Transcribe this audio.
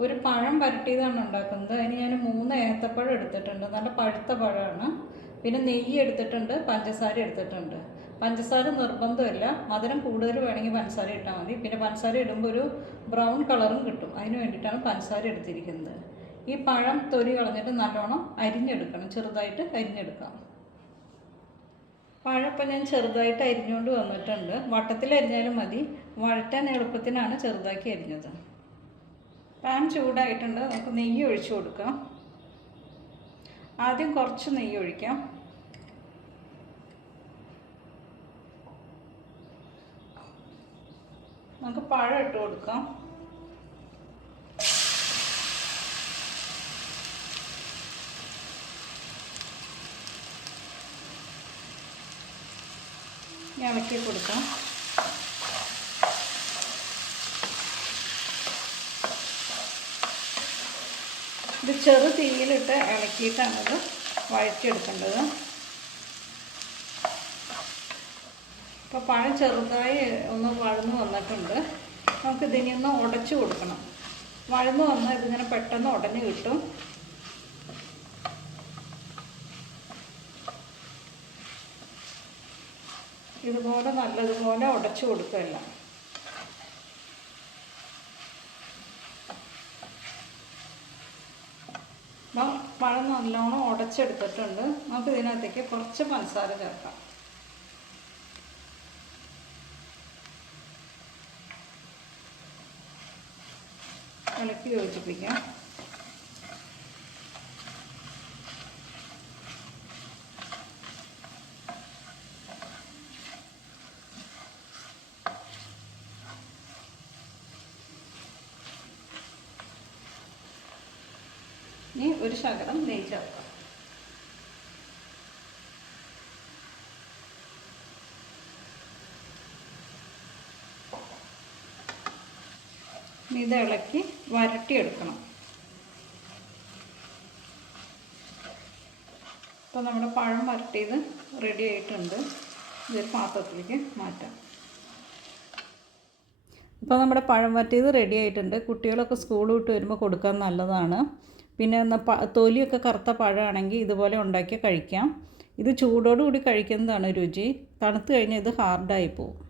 ഒരു പഴം വരട്ടിയതാണ് ഉണ്ടാക്കുന്നത്. അതിന് ഞാൻ 3 ഏത്തപ്പഴം എടുത്തിട്ടുണ്ട്, നല്ല പഴുത്ത പഴമാണ്. പിന്നെ നെയ്യ് എടുത്തിട്ടുണ്ട്, പഞ്ചസാര എടുത്തിട്ടുണ്ട്. പഞ്ചസാര നിർബന്ധമില്ല, മധുരം കൂടുതൽ വേണമെങ്കിൽ പഞ്ചസാര ഇട്ടാൽ മതി. പിന്നെ പഞ്ചസാര ഇടുമ്പോൾ ഒരു ബ്രൗൺ കളറും കിട്ടും, അതിന് വേണ്ടിയിട്ടാണ് പഞ്ചസാര എടുത്തിരിക്കുന്നത്. ഈ പഴം തൊലി കളഞ്ഞിട്ട് നല്ലോണം അരിഞ്ഞെടുക്കണം, ചെറുതായിട്ട് അരിഞ്ഞെടുക്കാം. പഴം ഇപ്പം ഞാൻ ചെറുതായിട്ട് അരിഞ്ഞുകൊണ്ട് വന്നിട്ടുണ്ട്. വട്ടത്തിൽ അരിഞ്ഞാലും മതി, വഴറ്റാൻ എളുപ്പത്തിനാണ് ചെറുതാക്കി അരിഞ്ഞത്. പാൻ ചൂടായിട്ടുണ്ട്, നമുക്ക് നെയ്യ് ഒഴിച്ചു കൊടുക്കാം. ആദ്യം കുറച്ച് നെയ്യ് ഒഴിക്കാം. നമുക്ക് പഴം ഇട്ട് കൊടുക്കാം. ഇളക്കി കൊടുക്കാം. ഇത് ചെറു തീയിലിട്ട് ഇളക്കിയിട്ടാണത് വഴറ്റിയെടുക്കേണ്ടത്. ഇപ്പോൾ പഴം ചെറുതായി ഒന്ന് വഴന്നു വന്നിട്ടുണ്ട്. നമുക്കിതിനെ ഒന്ന് ഉടച്ചു കൊടുക്കണം. വഴന്നു വന്നാൽ ഇതിങ്ങനെ പെട്ടെന്ന് ഉടഞ്ഞു കിട്ടും. ഇതുപോലെ നല്ലതുപോലെ ഉടച്ചു കൊടുക്കുകയല്ല. അപ്പം പഴം നല്ലോണം ഉടച്ചെടുത്തിട്ടുണ്ട്. നമുക്ക് ഇതിനകത്തേക്ക് കുറച്ച് പഞ്ചസാര ചേർക്കാം. ഇളക്കി യോജിപ്പിക്കാം. ഇനി ഒരു ശകലം നെയ്യ് ചേർക്കാം. ഇത് ഇളക്കി വരട്ടിയെടുക്കണം. അപ്പോൾ നമ്മുടെ പഴം വരട്ടിയത് റെഡി ആയിട്ടുണ്ട്. ഇതൊരു പാത്രത്തിലേക്ക് മാറ്റാം. ഇപ്പോൾ നമ്മുടെ പഴം വരട്ടിയത് റെഡി ആയിട്ടുണ്ട്. കുട്ടികളൊക്കെ സ്കൂൾ വിട്ട് വരുമ്പോൾ കൊടുക്കാൻ നല്ലതാണ്. പിന്നെ തൊലിയൊക്കെ കറുത്ത പഴമാണെങ്കിൽ ഇതുപോലെ ഉണ്ടാക്കി കഴിക്കാം. ഇത് ചൂടോടുകൂടി കഴിക്കുന്നതാണ് രുചി. തണുത്ത് കഴിഞ്ഞാൽ ഇത് ഹാർഡായി പോകും.